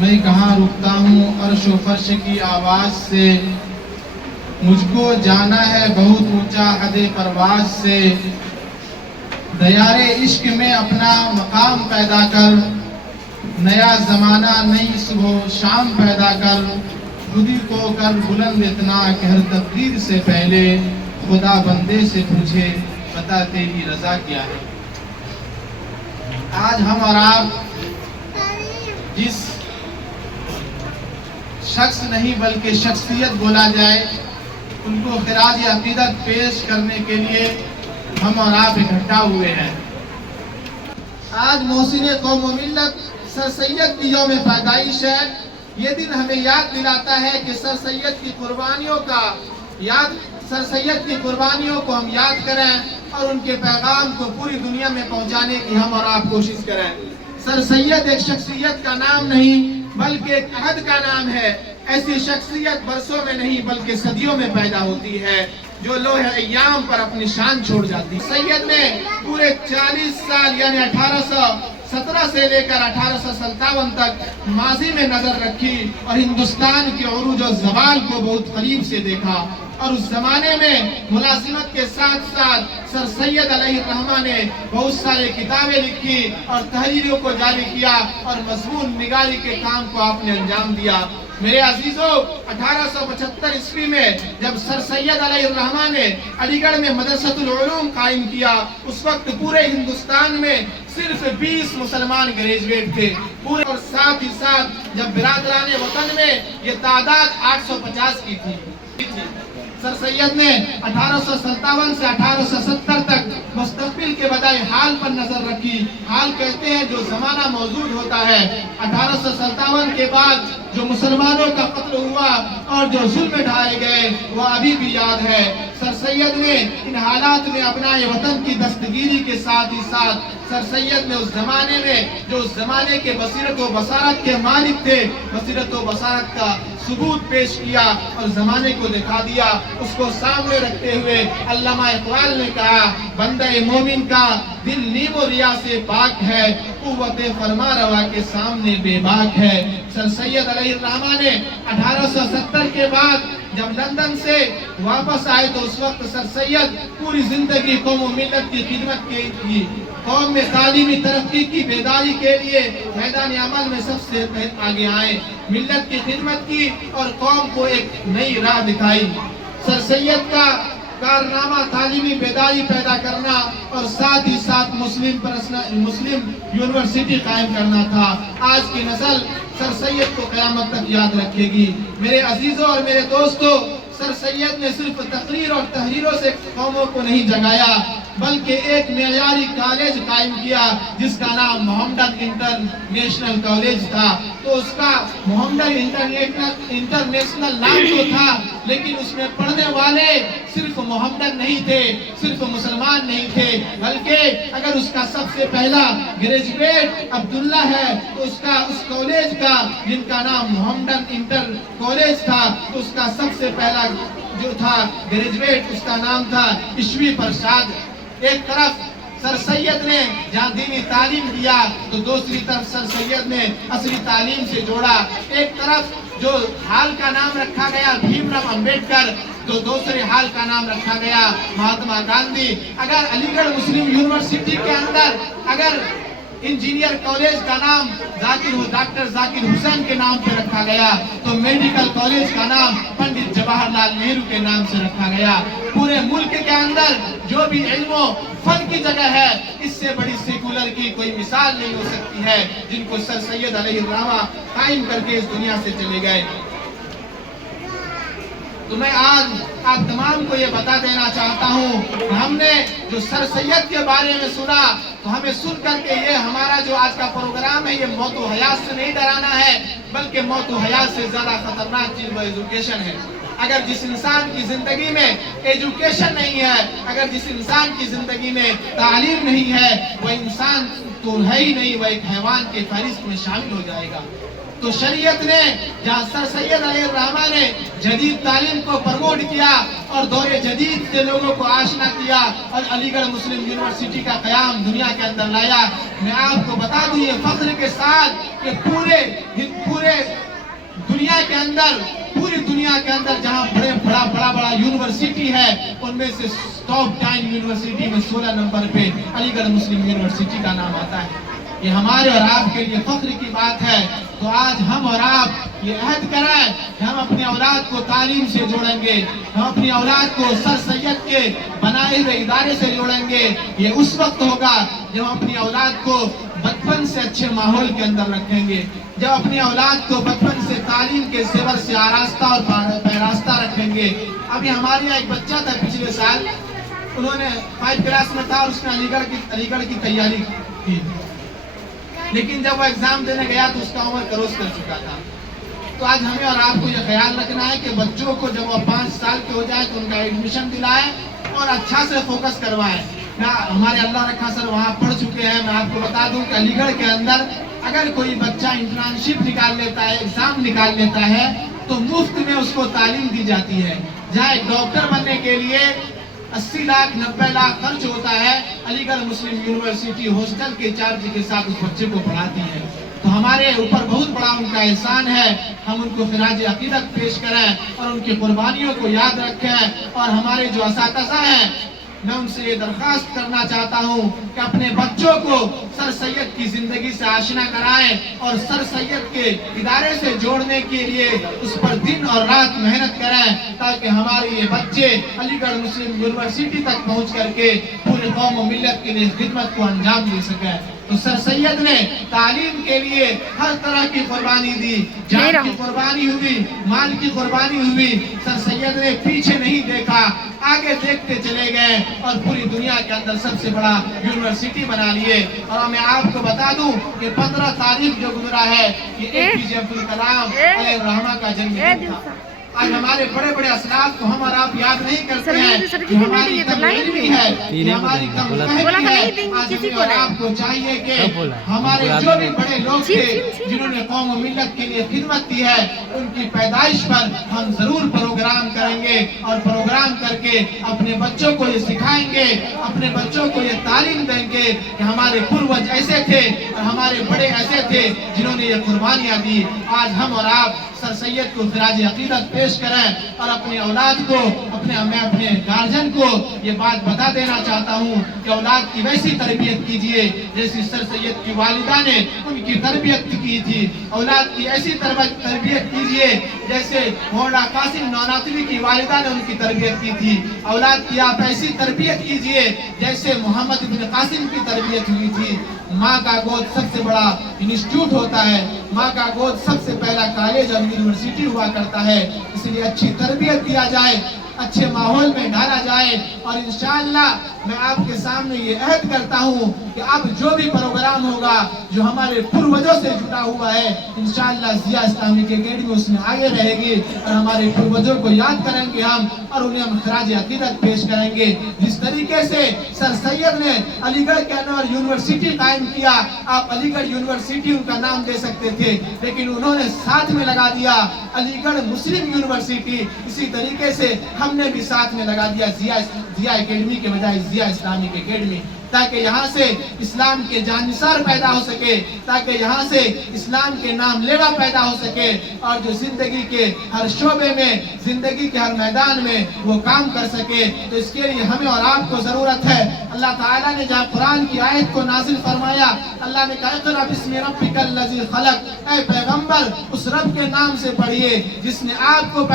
میں کہاں رکتا ہوں عرش و فرش کی آواز سے، مجھ کو جانا ہے بہت اونچا حد پرواز سے، دیار عشق میں اپنا مقام پیدا کر، نیا زمانہ نئی صبح و شام پیدا کر، خودی کو کر بلند اتنا کہ ہر تقدیر سے پہلے خدا بندے سے پوچھے بتا تیری رضا کیا ہے۔ آج ہم اور آپ جس شخص نہیں بلکہ شخصیت بولا جائے ان کو خراج عقیدت پیش کرنے کے لیے ہم اور آپ اکٹھا ہوئے ہیں۔ آج محسن قوم و ملت سر سید کی یوم پیدائش ہے۔ یہ دن ہمیں یاد دلاتا ہے کہ سر سید کی قربانیوں کو ہم یاد کریں اور ان کے پیغام کو پوری دنیا میں پہنچانے کی ہم اور آپ کوشش کریں۔ سر سید ایک شخصیت کا نام نہیں بلکہ ایک عہد کا نام ہے۔ ایسی شخصیت برسوں میں نہیں بلکہ صدیوں میں پیدا ہوتی ہے جو لوح ایام پر اپنی شان چھوڑ جاتی ہے۔ سید نے پورے 40 سال یعنی 1817 سے لے کر 1857 تک ماضی میں نظر رکھی اور ہندوستان کے عروج و زوال کو بہت قریب سے دیکھا، اور اس زمانے میں ملازمت کے ساتھ ساتھ سر سید علیہ الرحمہ نے بہت سارے کتابیں لکھی اور تحریروں کو جاری کیا اور مضمون نگاری کے کام کو آپ نے انجام دیا۔ میرے عزیزوں، 1875 عیسوی میں جب سر سید علیہ الرحمہ نے علی گڑھ میں مدرسۃ العلوم قائم کیا، اس وقت پورے ہندوستان میں صرف 20 مسلمان گریجویٹ تھے پورے، اور ساتھ ہی ساتھ جب برادران وطن میں یہ تعداد 850 کی تھی۔ سر سید نے 1857 سے 1870 تک مستقبل کے بجائے حال پر نظر رکھی۔ حال کہتے ہیں جو زمانہ موجود ہوتا ہے۔ 1857 کے بعد جو مسلمانوں کا قتل ہوا اور جو ظلم ڈھائے گئے وہ ابھی بھی یاد ہے۔ سر سید نے ان حالات میں ابنائے وطن کی دستگیری کے ساتھ ہی ساتھ سر سید نے اس زمانے میں جو اس زمانے کے بصیرت و بصارت کے مالک تھے، بصیرت و بصارت کا ثبوت پیش کیا اور زمانے کو دکھا دیا۔ اس کو سامنے رکھتے ہوئے علامہ اقبال نے کہا، بندہ مومن کا دل نیم و ریا سے پاک ہے، قوت فرما روا کے سامنے بے باک ہے۔ سر سید علیہ الرحمہ نے 1870 کے بعد جب لندن سے واپس آئے تو اس وقت سر سید پوری زندگی قوم و ملت کی خدمت کی، قوم میں تعلیمی ترقی کی بیداری کے لیے میدان عمل میں سب سے آگے آئے، ملت کی خدمت کی اور قوم کو ایک نئی راہ دکھائی۔ سر سید کا کارنامہ تعلیمی بیداری پیدا کرنا اور ساتھ ہی ساتھ مسلم یونیورسٹی قائم کرنا تھا۔ آج کی نسل سر سید کو قیامت تک یاد رکھے گی۔ میرے عزیزوں اور میرے دوستوں، سر سید نے صرف تقریر اور تحریروں سے قوموں کو نہیں جگایا بلکہ ایک معیاری کالج قائم کیا جس کا نام محمدن انٹرنیشنل کالج تھا۔ تو اس کا محمدن انٹرنیشنل نام تو تھا لیکن اس میں پڑھنے والے صرف محمدن نہیں تھے، صرف مسلمان نہیں تھے، بلکہ اگر اس کا سب سے پہلا گریجویٹ عبداللہ ہے تو اس کالج کا جن کا نام محمدن انٹر کالج تھا تو اس کا سب سے پہلا جو تھا گریجویٹ اس کا نام تھا عشوی پرساد۔ ایک طرف سر سید نے جہاں دینی تعلیم دیا تو دوسری طرف سر سید نے عصری تعلیم سے جوڑا۔ ایک طرف جو حال کا نام رکھا گیا بھیم راؤ امبیڈکر تو دوسرے حال کا نام رکھا گیا مہاتما گاندھی۔ اگر علی گڑھ مسلم یونیورسٹی کے اندر اگر انجینئر کالج کا نام ڈاکٹر ذاکر حسین کے نام پہ رکھا گیا تو میڈیکل کالج کا نام پنڈت جواہر لال نہرو کے نام سے رکھا گیا۔ پورے ملک کے اندر جو بھی علم و فن کی جگہ ہے اس سے بڑی سیکولر کی کوئی مثال نہیں ہو سکتی ہے جن کو سر سید علیہ الرحمہ قائم کر کے اس دنیا سے چلے گئے۔ تو میں آج آپ تمام کو یہ بتا دینا چاہتا ہوں کہ ہم نے جو سر سید کے بارے میں سنا تو ہمیں سن کر کے یہ ہمارا جو آج کا پروگرام ہے یہ موت و حیات سے نہیں ڈرانا ہے بلکہ موت و حیات سے زیادہ خطرناک چیز وہ ایجوکیشن ہے۔ اگر جس انسان کی زندگی میں ایجوکیشن نہیں ہے، اگر جس انسان کی زندگی میں تعلیم نہیں ہے وہ انسان تو ہے ہی نہیں، وہ ایک حیوان کے فہرست میں شامل ہو جائے گا۔ تو شریعت نے جہاں سر سید علیہ الرحمہ نے جدید تعلیم کو پروموٹ کیا اور دور جدید سے لوگوں کو آشنا کیا اور علی گڑھ مسلم یونیورسٹی کا قیام دنیا کے اندر لایا، میں آپ کو بتا دوں یہ فخر کے ساتھ کہ پورے دنیا کے اندر، پوری دنیا کے اندر جہاں بڑا یونیورسٹی ہے ان میں سے ٹاپ 10 یونیورسٹی میں 16 نمبر پہ علی گڑھ مسلم یونیورسٹی کا نام آتا ہے۔ یہ ہمارے اور آپ کے لیے فخر کی بات ہے۔ تو آج ہم اور آپ یہ عہد کریں کہ ہم اپنے اولاد کو تعلیم سے جوڑیں گے، ہم اپنی اولاد کو سر سید کے بنائے ہوئے ادارے سے جوڑیں گے۔ یہ اس وقت ہوگا جب ہم اپنی اولاد کو بچپن سے اچھے ماحول کے اندر رکھیں گے، جب اپنی اولاد کو بچپن سے تعلیم کے زیور سے آراستہ اور پیراستہ رکھیں گے۔ ابھی ہمارے یہاں ایک بچہ تھا پچھلے سال، انہوں نے 5 کلاس میں تھا اور اس نے علی گڑھ کی تیاری کی، لیکن جب وہ ایگزام دینے گیا تو اس کا عمر کروس کر چکا تھا۔ تو آج ہمیں اور آپ کو یہ خیال رکھنا ہے کہ بچوں کو جب وہ 5 سال کے ہو جائے تو ان کا ایڈمیشن دلائیں اور اچھا سے فوکس کروائیں۔ ہمارے اللہ رکھا سر وہاں پڑھ چکے ہیں، میں آپ کو بتا دوں کہ علی گڑھ کے اندر اگر کوئی بچہ انٹرنشپ نکال لیتا ہے، ایگزام نکال لیتا ہے تو مفت میں اس کو تعلیم دی جاتی ہے۔ جہاں ایک ڈاکٹر بننے کے لیے 80 لاکھ 90 لاکھ خرچ ہوتا ہے، علی گڑھ مسلم یونیورسٹی ہاسٹل کے چارج کے ساتھ اس بچے کو پڑھاتی ہے۔ تو ہمارے اوپر بہت بڑا ان کا احسان ہے، ہم ان کو خراج عقیدت پیش کریں اور ان کی قربانیوں کو یاد رکھیں۔ اور ہمارے جو اساتذہ ہیں، میں ان سے یہ درخواست کرنا چاہتا ہوں کہ اپنے بچوں کو سر سید کی زندگی سے آشنا کرائیں اور سر سید کے ادارے سے جوڑنے کے لیے اس پر دن اور رات محنت کریں، تاکہ ہمارے یہ بچے علی گڑھ مسلم یونیورسٹی تک پہنچ کر کے پورے قوم و ملت کے لیے خدمت کو انجام دے سکیں۔ تو سر سید نے تعلیم کے لیے ہر طرح کی قربانی دی، جان کی قربانی ہوئی، مال کی قربانی ہوئی، سر سید نے پیچھے نہیں دیکھا، آگے دیکھتے چلے گئے اور پوری دنیا کے اندر سب سے بڑا یونیورسٹی بنا لیے۔ اور میں آپ کو بتا دوں کہ 15 تاریخ جو گزرا ہے یہ APJ عبدالکلام علیہ الرحمہ کا جنم دن تھا۔ آج ہمارے بڑے بڑے اسلاف کو ہم اور آپ یاد نہیں کرتے ہیں کہ ہماری کم علمی ہے، کہ ہماری کم فہمی ہے۔ آج ہمیں اور آپ کو چاہیے کہ ہمارے جو بھی بڑے لوگ تھے جنہوں نے قوم و ملت کے لیے خدمت کی ہے، ان کی پیدائش پر ہم ضرور پروگرام کریں گے اور پروگرام کر کے اپنے بچوں کو یہ سکھائیں گے، اپنے بچوں کو یہ تعلیم دیں گے کہ ہمارے پروج ایسے تھے اور ہمارے بڑے ایسے تھے جنہوں نے یہ قربانیاں دی۔ آج ہم اور آپ سر سید کو خراج عقیدت پیش کریں اور اپنی اولاد کو میں اپنے گارجن کو یہ بات بتا دینا چاہتا ہوں کہ اولاد کی ویسی تربیت کیجئے جیسی سر سید کی والدہ نے ان کی تربیت کی تھی۔ اولاد کی ایسی تربیت کیجئے جیسے مولانا قاسم نانواتوی کی والدہ نے ان کی تربیت کی تھی۔ اولاد کی آپ ایسی تربیت کیجئے جیسے محمد بن قاسم کی تربیت ہوئی تھی۔ ماں کا گود سب سے بڑا انسٹیٹیوٹ ہوتا ہے، ماں کا گود سب سے پہلا کالج اور یونیورسٹی ہوا کرتا ہے، اس لیے اچھی تربیت دیا جائے، اچھے ماحول میں ڈالا جائے۔ اور انشاءاللہ میں آپ کے سامنے یہ عہد کرتا ہوں کہ اب جو بھی پروگرام ہوگا جو ہمارے پروجوں سے جڑا ہوا ہے، انشاءاللہ ضیاء اسلامک اکیڈمی اس میں آگے رہے گی اور ہمارے پروجوں کو یاد کریں گے ہم اور انہیں ہم خراج عقیدت پیش کریں گے۔ جس طریقے سے سر سید نے علی گڑھ کے اندر یونیورسٹی قائم کیا، آپ علی گڑھ یونیورسٹی ان کا نام دے سکتے تھے، لیکن انہوں نے ساتھ میں لگا دیا علی گڑھ مسلم یونیورسٹی۔ اسی طریقے سے ہم نے بھی ساتھ میں لگا دیا ضیاء اکیڈمی کے بجائے ضیاء اسلامک اکیڈمی، تاکہ یہاں سے اسلام کے جانثار پیدا ہو سکے، تاکہ یہاں سے اسلام کے نام لیوا پیدا ہو سکے اور جو زندگی کے ہر شعبے میں، زندگی کے ہر میدان میں وہ کام کر سکے۔ تو اس کے لیے ہمیں اور آپ کو ضرورت ہے۔ اللہ تعالیٰ نے جہاں قرآن کی آیت کو نازل فرمایا، اللہ نے کہا اقرأ بسم ربک الذی خلق، اے پیغمبر اس رب کے نام سے پڑھیے جس نے آپ کو